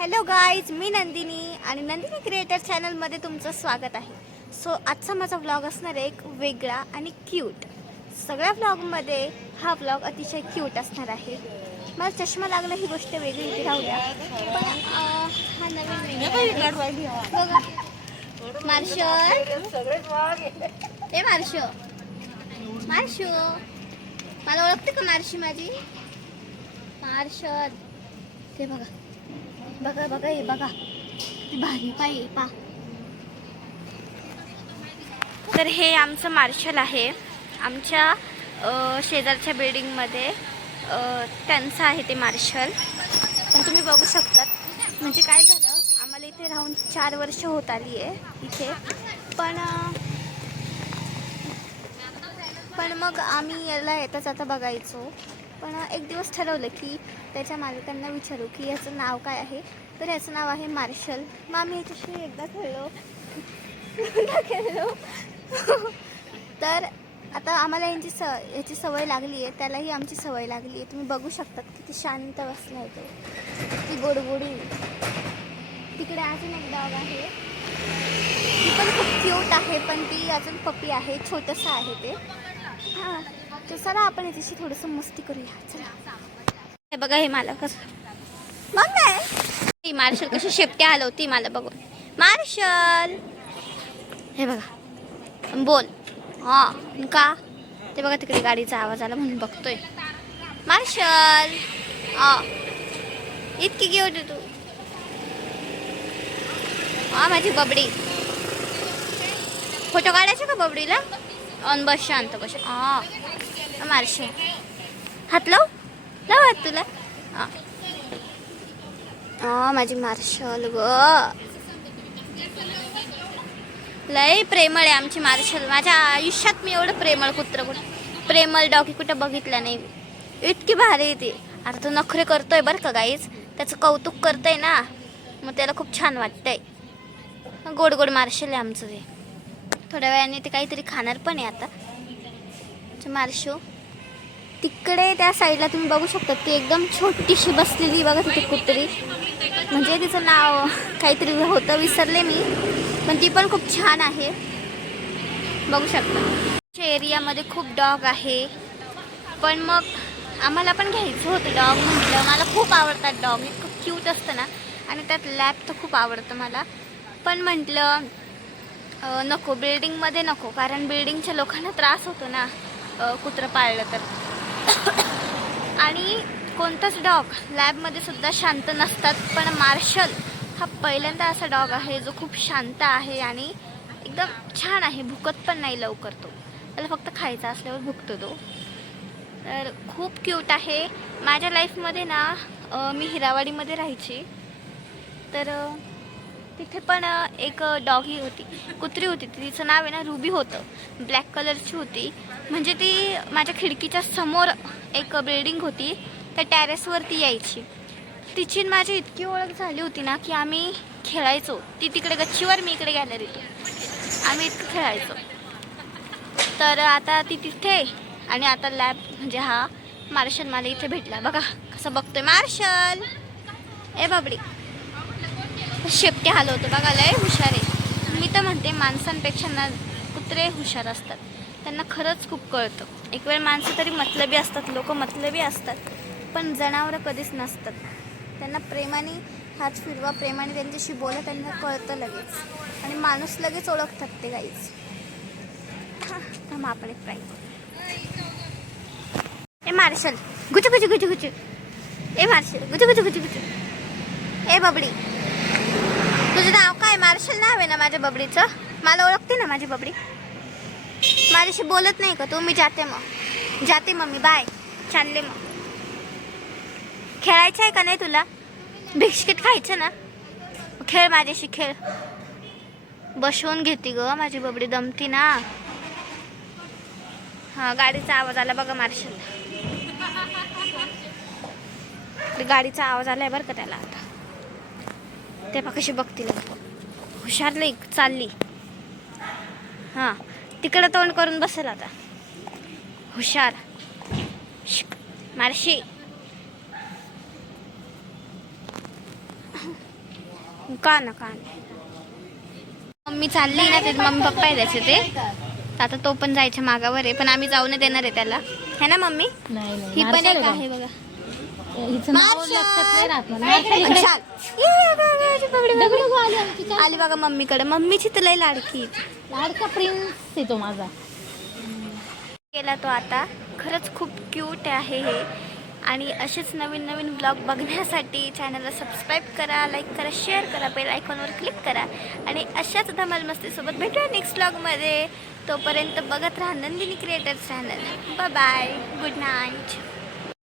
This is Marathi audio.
हॅलो गाईज, मी नंदिनी आणि नंदिनी क्रिएटर चॅनलमध्ये तुमचं स्वागत आहे. सो आजचा माझा व्लॉग असणार आहे एक वेगळा आणि क्यूट. सगळ्या व्लॉगमध्ये हा व्लॉग अतिशय क्यूट असणार आहे. मला चष्मा लागला ही गोष्ट वेगळी इथे राहू द्या, पण हा नवीन बघा. मार्शल, ए मार्शो, मार्शो, मला ओळखते का मार्शी माझी? मार्शल, ते बघा बघा बघा, हे बघा भारी पाय पा. तर हे आमचं मार्शल आहे. आमच्या शेजारच्या बिल्डिंगमध्ये त्यांचं आहे ते मार्शल. पण तुम्ही बघू शकतात, म्हणजे काय झालं, आम्हाला इथे राहून 4 वर्ष होत आली आहे इथे. पण मग आम्ही याला येता जाता बघायचो. पण एक दिवस ठरवलं की त्याच्या मालकांना विचारू की याचं नाव काय आहे. तर याचं नाव आहे मार्शल. मग आम्ही याच्याशी एकदा खेळलो. तर आता आम्हाला याची सवय लागली आहे, त्यालाही आमची सवय लागली आहे. तुम्ही बघू शकतात किती शांत बसला आहे तो, ती गोडगोडी. तिकडे अजून एक डॉग आहे, ती पण खूप क्यूट आहे, पण ती अजून पप्पी आहे, छोटंसं आहे ते. हां, तर चला आपण याच्याशी थोडंसं मस्ती करूया. चला. हे बघा, हे मला कसं मग नाही, मार्शल कशी शेपट्या हलवती मला बघून. मार्शल, हे बघा, बोल. हां का, ते बघा तिकडे गाडीचा आवाज आला म्हणून बघतोय. मार्शल, इतकी क्यूट आहे तू. माझी बबडी. फोटो काढायचे का बबडीला? ऑन बस, शांत बस. मार्शल, हात लाव हात तुला. माझी मार्शल ग, लय प्रेमळ आहे आमची मार्शल. माझ्या आयुष्यात मी एवढं प्रेमळ डॉगी कुठं बघितलं नाही. इतकी भारी आहे ती. आता तो नखरे करतोय बरं का गाईज, त्याचं कौतुक करतोय ना, मग त्याला खूप छान वाटतंय. गोड गोड मार्शल आहे आमचं ते. थोड्या वेळाने ते काहीतरी खाणार पण आहे आता मार्शो. तिकडे त्या साईडला तुम्ही बघू शकता, ती एकदम छोटीशी बसलेली बघा तिथे कुत्री. म्हणजे तिचं नाव काहीतरी होतं, विसरले मी, पण ती पण खूप छान आहे. बघू शकता एरियामध्ये खूप डॉग आहे. पण मग आम्हाला पण घ्यायचं होतं डॉग. म्हटलं मला खूप आवडतात डॉग, खूप क्यूट असतं ना, आणि त्यात लॅब तर खूप आवडतं मला. पण म्हटलं नको, बिल्डिंगमध्ये नको, कारण बिल्डिंगच्या लोकांना त्रास होतो ना कुत्रं पाळलं तर. आणि कोणताच डॉग लॅबमध्ये सुद्धा शांत नसतात. पण मार्शल हा पहिल्यांदा असा डॉग आहे जो खूप शांत आहे आणि एकदम छान आहे. भुकत पण नाही लवकर तो, त्याला फक्त खायचा असल्यावर भुकतो तो. तर खूप क्यूट आहे. माझ्या लाईफमध्ये ना मी हिरावाडीमध्ये राहायची, तर तिथे पण एक डॉगी होती, कुत्री होती. तिचं नाव आहे ना रुबी होतं, ब्लॅक कलरची होती. म्हणजे ती माझ्या खिडकीच्या समोर एक बिल्डिंग होती, त्या टेरेसवरती यायची. तिची माझी इतकी ओळख झाली होती ना की आम्ही खेळायचो. ती तिकडे गच्चीवर, मी इकडे गॅलरीत, आम्ही इतकं खेळायचो. तर आता ती तिथे, आणि आता लॅब म्हणजे हा मार्शल मला इथे भेटला. बघा कसं बघतोय मार्शल. ए बाबडी, शेपटी हलवतो बघा, लय हुशार आहे. मी तर म्हणते माणसांपेक्षा ना कुत्रे हुशार असतात, त्यांना खरंच खूप कळतं. एक वेळ माणसं तरी मतलबी असतात, लोक मतलबी असतात, पण जनावरं कधीच नसतात. त्यांना प्रेमाने हात फिरवा, प्रेमाने त्यांच्याशी बोला, त्यांना कळतं लगेच, आणि माणूस लगेच ओळखतात ते गाईच. हां, आपण एक प्राईज. ए मार्शल, गुचू गुचू गुचू गुचू. ए मार्शल, गुचू गुचू गुचू गुचू. ए बबडी, तुझं नाव काय? मार्शल नाव आहे ना माझ्या बबडीचं. मला ओळखते ना माझी बबडी. माझ्याशी बोलत नाही का तू? मी जाते मग मी, बाय, चालले मग. खेळायचं आहे का नाही तुला? बिस्किट खायचं ना, खेळ माझ्याशी, खेळ. बसवून घेते ग माझी बबडी, दमती ना. हां, गाडीचा आवाज आला बघा मार्शल, गाडीचा आवाज आलाय बरं का त्याला. आता ते पा कशी बघतील, हुशार लई चालली. हां, तिकडं तोंड करून बसेल आता, हुशार. मार्शी, का ना मम्मी चालली ना ते मम्मी पप्पा आहे त्याचे ते आता तो पण जायच्या मागावर आहे पण आम्ही जाऊन देणार आहे त्याला है ना मम्मी. ही पण एक आहे बघा. आली बघा मम्मीकडे. मम्मीची तर लय लाडकी लाडका प्रिन्स आहे तो माझा. गेला तो आता. खरंच खूप क्यूट आहे हे. आणि असेच नवीन नवीन ब्लॉग बघण्यासाठी चॅनलला सबस्क्राईब करा, लाईक करा, शेअर करा, बेल आयकॉनवर क्लिक करा आणि अशाच धमाल मस्तीसोबत भेटूया नेक्स्ट ब्लॉगमध्ये. तोपर्यंत बघत राहा Nandini creators channel. Bye bye, good night.